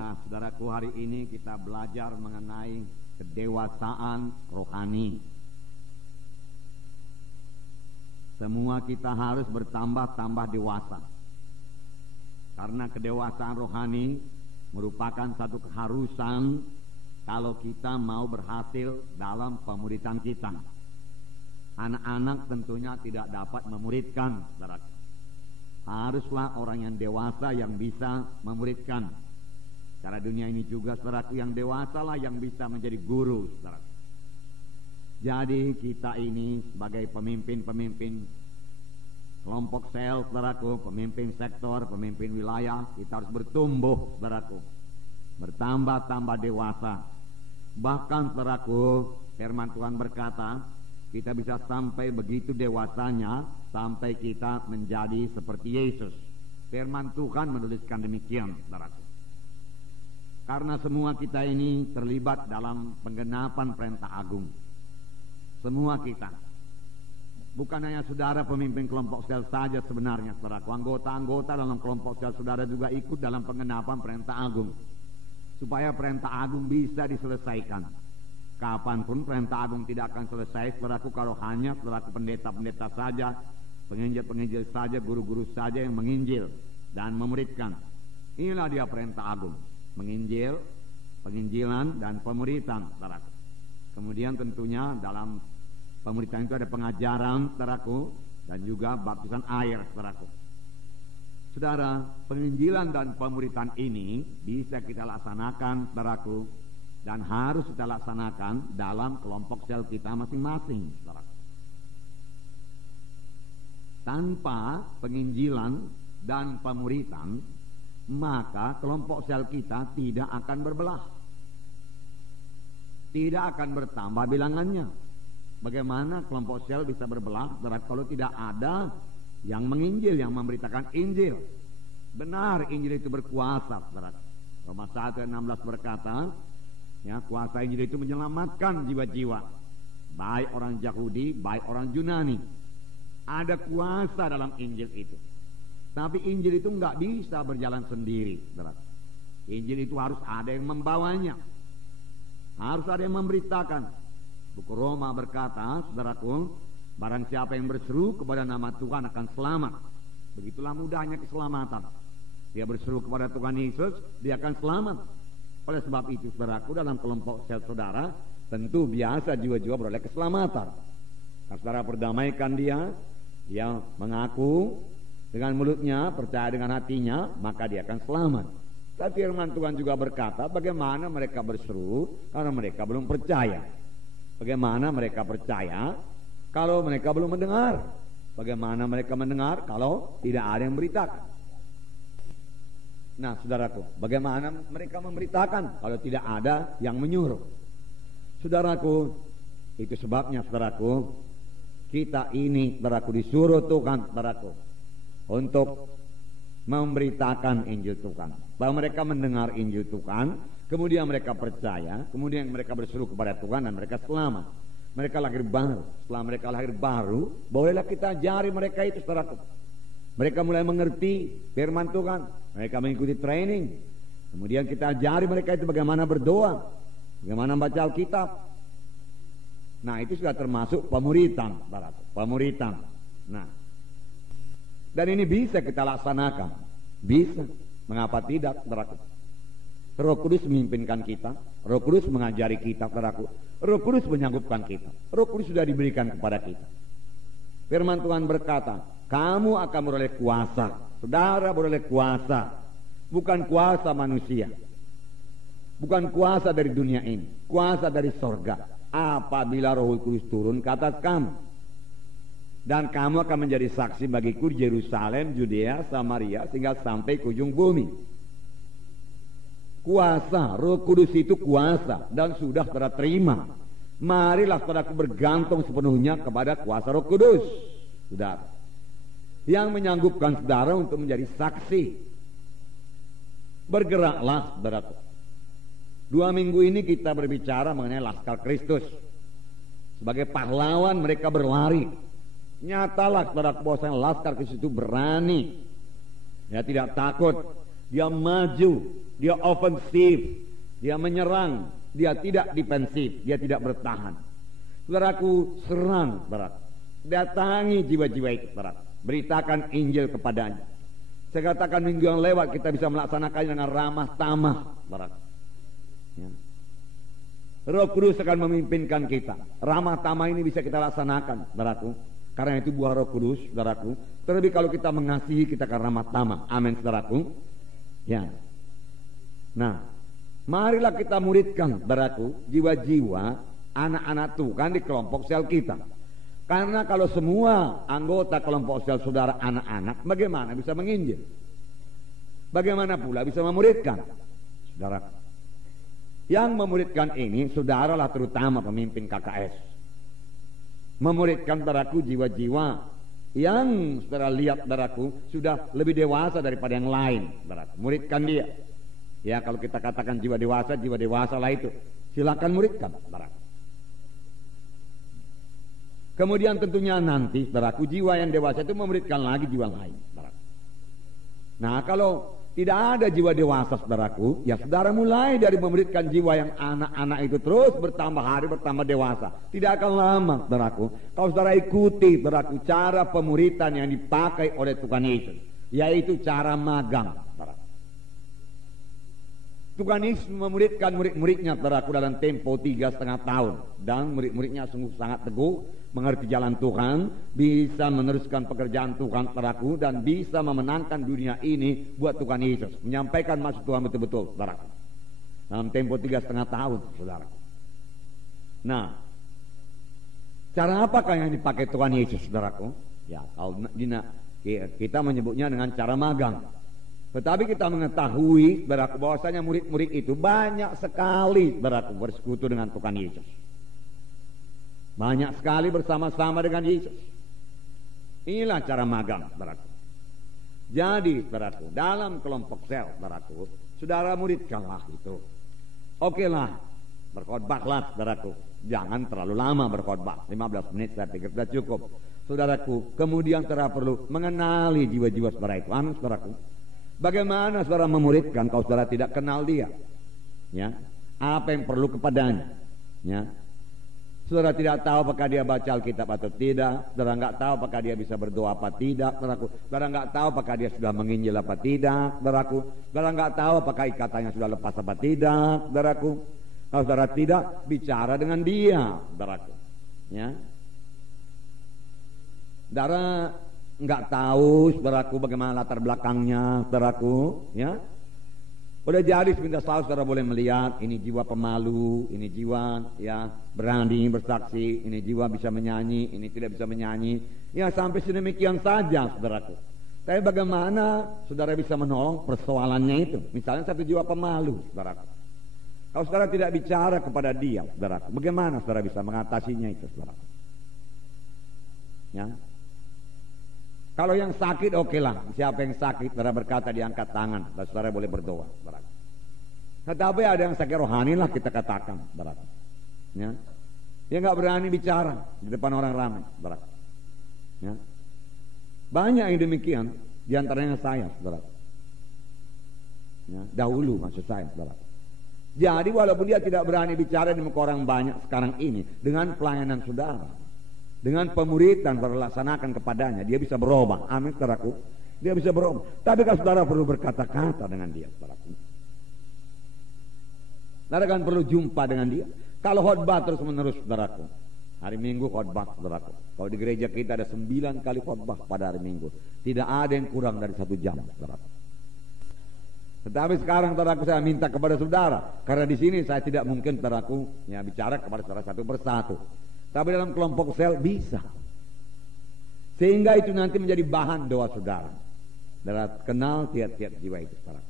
Nah, saudaraku, hari ini kita belajar mengenai kedewasaan rohani. Semua kita harus bertambah-tambah dewasa. Karena kedewasaan rohani merupakan satu keharusan kalau kita mau berhasil dalam pemuridan kita. Anak-anak tentunya tidak dapat memuridkan, saudaraku. Haruslah orang yang dewasa yang bisa memuridkan. Cara dunia ini juga, saudaraku, yang dewasa lah yang bisa menjadi guru, saudaraku. Jadi kita ini sebagai pemimpin-pemimpin kelompok sel, saudaraku, pemimpin sektor, pemimpin wilayah, kita harus bertumbuh, saudaraku, bertambah-tambah dewasa. Bahkan, saudaraku, firman Tuhan berkata, kita bisa sampai begitu dewasanya sampai kita menjadi seperti Yesus. Firman Tuhan menuliskan demikian, saudaraku. Karena semua kita ini terlibat dalam penggenapan perintah agung. Semua kita. Bukan hanya saudara pemimpin kelompok sel saja sebenarnya, saudaraku. Anggota-anggota dalam kelompok sel saudara juga ikut dalam penggenapan perintah agung. Supaya perintah agung bisa diselesaikan. Kapanpun perintah agung tidak akan selesai, saudaraku, kalau hanya saudaraku pendeta-pendeta saja, penginjil-penginjil saja, guru-guru saja yang menginjil dan memuridkan. Inilah dia perintah agung. Menginjil, penginjilan, dan pemuritan, saudaraku. Kemudian tentunya dalam pemuritan itu ada pengajaran, saudaraku, dan juga baptisan air, saudaraku. Saudara, penginjilan dan pemuritan ini bisa kita laksanakan, saudaraku, dan harus kita laksanakan dalam kelompok sel kita masing-masing, saudaraku. Tanpa penginjilan dan pemuritan, maka kelompok sel kita tidak akan berbelah, tidak akan bertambah bilangannya. Bagaimana kelompok sel bisa berbelah kalau tidak ada yang menginjil, yang memberitakan Injil? Benar, Injil itu berkuasa, saudara. Roma 1:16 berkata, ya, kuasa Injil itu menyelamatkan jiwa-jiwa, baik orang Yahudi, baik orang Yunani. Ada kuasa dalam Injil itu. Tapi Injil itu nggak bisa berjalan sendiri, saudara. Injil itu harus ada yang membawanya, harus ada yang memberitakan. Buku Roma berkata, saudaraku, barang siapa yang berseru kepada nama Tuhan akan selamat. Begitulah mudahnya keselamatan. Dia berseru kepada Tuhan Yesus, dia akan selamat. Oleh sebab itu, saudaraku, dalam kelompok sel saudara tentu biasa jiwa-jiwa beroleh keselamatan. Kalau saudara perdamaikan dia mengaku dengan mulutnya, percaya dengan hatinya, maka dia akan selamat. Tapi firman Tuhan juga berkata, bagaimana mereka berseru karena mereka belum percaya. Bagaimana mereka percaya kalau mereka belum mendengar? Bagaimana mereka mendengar kalau tidak ada yang memberitakan? Nah, saudaraku, bagaimana mereka memberitakan kalau tidak ada yang menyuruh? Saudaraku, itu sebabnya, saudaraku, kita ini, saudaraku, disuruh Tuhan, saudaraku, untuk memberitakan Injil Tuhan. Bahwa mereka mendengar Injil Tuhan, kemudian mereka percaya, kemudian mereka berseru kepada Tuhan dan mereka selamat. Mereka lahir baru. Setelah mereka lahir baru, bolehlah kita ajari mereka itu, saudaraku. Mereka mulai mengerti firman Tuhan, mereka mengikuti training. Kemudian kita ajari mereka itu bagaimana berdoa, bagaimana membaca Alkitab. Nah, itu sudah termasuk pemuritan, saudaraku. Pemuritan. Nah, dan ini bisa kita laksanakan. Bisa. Mengapa tidak, saudaraku? Roh Kudus memimpinkan kita. Roh Kudus mengajari kita, saudaraku. Roh Kudus menyanggupkan kita. Roh Kudus sudah diberikan kepada kita. Firman Tuhan berkata, kamu akan beroleh kuasa. Saudara beroleh kuasa. Bukan kuasa manusia. Bukan kuasa dari dunia ini. Kuasa dari sorga. Apabila Roh Kudus turun ke atas kamu. Dan kamu akan menjadi saksi bagiku di Yerusalem, Judea, Samaria, sehingga sampai ke ujung bumi. Kuasa, Roh Kudus itu kuasa dan sudah saudara terima. Marilah saudaraku bergantung sepenuhnya kepada kuasa Roh Kudus, saudara, yang menyanggupkan saudara untuk menjadi saksi. Bergeraklah, saudaraku. 2 minggu ini kita berbicara mengenai Laskar Kristus. Sebagai pahlawan mereka berlari. Nyatalah, saudaraku, bahwa Laskar Kristus itu berani, ya, tidak takut. dia maju, dia ofensif, dia menyerang, dia tidak defensif, dia tidak bertahan. Saudaraku, serang, saudara. Datangi jiwa-jiwa itu, saudara. Beritakan Injil kepadanya. Saya katakan minggu yang lewat kita bisa melaksanakannya dengan ramah tamah, saudara. Ya. Roh Kudus akan memimpinkan kita. Ramah tamah ini bisa kita laksanakan, saudaraku. Karena itu buah Roh Kudus, saudaraku. Terlebih kalau kita mengasihi, kita akan ramah tamah. Amin, saudaraku. Ya. Nah, marilah kita muridkan, saudaraku, jiwa-jiwa anak-anak Tuhan di kelompok sel kita. Karena kalau semua anggota kelompok sel saudara anak-anak, bagaimana bisa menginjil? Bagaimana pula bisa memuridkan? Saudara, yang memuridkan ini saudaralah terutama pemimpin KKS. Memuridkan saudaraku jiwa-jiwa yang saudara lihat saudaraku sudah lebih dewasa daripada yang lain, saudaraku. Muridkan dia. Ya, kalau kita katakan jiwa dewasa lah itu. Silakan muridkan, saudaraku. Kemudian tentunya nanti, saudaraku, jiwa yang dewasa itu memuridkan lagi jiwa lain, saudaraku. Nah, kalau tidak ada jiwa dewasa, saudaraku, ya saudara mulai dari memuridkan jiwa yang anak-anak itu terus bertambah hari, bertambah dewasa. Tidak akan lama, saudaraku. Kalau saudara ikuti, saudaraku, cara pemuridan yang dipakai oleh Tuhan Yesus, yaitu cara magang, saudaraku. Tuhan Yesus memuridkan murid-muridnya, saudaraku, dalam tempo 3,5 tahun. Dan murid-muridnya sungguh sangat teguh, mengerti jalan Tuhan, bisa meneruskan pekerjaan Tuhan, saudaraku, dan bisa memenangkan dunia ini buat Tuhan Yesus. Menyampaikan maksud Tuhan betul-betul, saudaraku. Dalam tempo 3,5 tahun, saudaraku. Nah, cara apakah yang dipakai Tuhan Yesus, saudaraku? Ya, kalau kita menyebutnya dengan cara magang. Tetapi kita mengetahui, saudaraku, bahwasanya murid-murid itu banyak sekali, saudaraku, bersekutu dengan Tuhan Yesus. Banyak sekali bersama-sama dengan Yesus. Inilah cara magang, saudaraku. Jadi, saudaraku, dalam kelompok sel, saudaraku, saudara muridkanlah itu. Oke lah, berkhotbahlah, saudaraku. Jangan terlalu lama berkhotbah, 15 menit saya pikir sudah cukup. Saudaraku, kemudian saudara perlu mengenali jiwa-jiwa saudara itu. Amin, saudaraku. Bagaimana saudara memuridkan kalau saudara tidak kenal dia? Ya, apa yang perlu kepadanya? Ya, saudara tidak tahu apakah dia baca Alkitab atau tidak. Saudara nggak tahu apakah dia bisa berdoa apa tidak, saudaraku. Saudara nggak tahu apakah dia sudah menginjil apa tidak, saudaraku. Saudara nggak tahu apakah ikatannya sudah lepas apa tidak, saudaraku. Kalau saudara tidak, bicara dengan dia, saudaraku. Ya, saudara nggak tahu, saudaraku, bagaimana latar belakangnya, saudaraku, ya. Udah jadi sebentar saudara boleh melihat ini jiwa pemalu, ini jiwa ya berani bersaksi, ini jiwa bisa menyanyi, ini tidak bisa menyanyi. Ya sampai sedemikian saja, saudaraku. Tapi bagaimana saudara bisa menolong persoalannya itu? Misalnya satu jiwa pemalu, saudaraku. Kalau saudara tidak bicara kepada dia, saudaraku, bagaimana saudara bisa mengatasinya itu, saudaraku? Ya. Kalau yang sakit oke lah. Siapa yang sakit, saudara berkata diangkat tangan, dan saudara boleh berdoa, saudara. Tetapi ada yang sakit rohani lah kita katakan, saudara. Ya, dia nggak berani bicara di depan orang ramai, saudara. Ya, banyak yang demikian, diantaranya saya, saudara. Ya, dahulu maksud saya, saudara. Jadi walaupun dia tidak berani bicara di muka orang banyak sekarang ini, dengan pelayanan saudara, dengan pemuridan saudara laksanakan kepadanya, dia bisa berubah. Amin, saudaraku. Dia bisa berubah. Tapi kalau saudara perlu berkata-kata dengan dia, saudaraku. Saudara kan perlu jumpa dengan dia. Kalau khotbah terus menerus, saudaraku. Hari Minggu khotbah, saudaraku. Kalau di gereja kita ada 9 kali khotbah pada hari Minggu. Tidak ada yang kurang dari 1 jam, saudaraku. Tetapi sekarang, saudaraku, saya minta kepada saudara, karena di sini saya tidak mungkin, saudaraku, ya bicara kepada saudara satu persatu. Tapi dalam kelompok sel bisa. Sehingga itu nanti menjadi bahan doa saudara. Saudara kenal tiap-tiap jiwa itu, saudara.